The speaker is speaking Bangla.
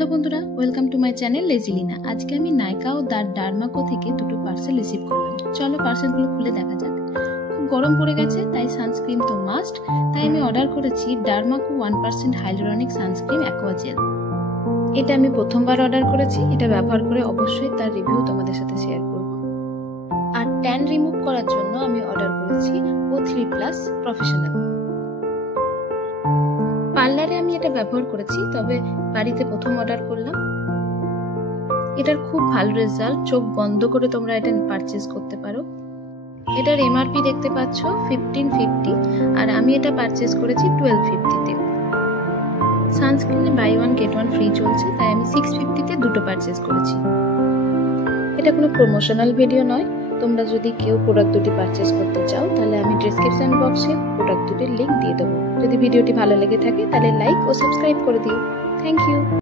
হ্যালো বন্ধুরা, ওয়েলকাম টু মাই চ্যানেল লেজিলিনা। আজকে আমি নাইকা ও ডার্মাকো থেকে দুটো পার্সেল রিসিভ করলাম। চলো পার্সেলগুলো খুলে দেখা যাক। খুব গরম পড়ে গেছে, তাই সানস্ক্রিন তো মাস্ট। তাই আমি অর্ডার করেছি Dermaco 1% hyaluronic sunscreen aqua gel. এটা আমি প্রথমবার অর্ডার করেছি। এটা ব্যবহার করে অবশ্যই তার রিভিউ তোমাদের সাথে শেয়ার করব। আর ট্যান রিমুভ করার জন্য আমি অর্ডার করেছি O3+ প্রফেশনাল। পার্লারে আমি এটা ব্যবহার করেছি, তবে বাড়িতে প্রথম অর্ডার করলাম। এটার খুব ভালো রেজাল্ট, চোখ বন্ধ করে তোমরা এটা পারচেজ করতে পারো। এটার এমআরপি দেখতে পাচ্ছ 1550, আর আমি এটা পারচেজ করেছি 1250-তে। সানস্ক্রিনে buy one get one free চলছে, তাই আমি 650-তে দুটো পারচেজ করেছি। এটা কোনো প্রমোশনাল ভিডিও নয়। তোমরা যদি কেউ প্রোডাক্ট দুটি পারচেজ করতে চাও, তাহলে আমি ডেসক্রিপশন বক্সে প্রোডাক্ট দুটির লিঙ্ক দিয়ে দেবো। যদি ভিডিওটি ভালো লেগে থাকে তাহলে লাইক ও সাবস্ক্রাইব করে দিও। Thank you.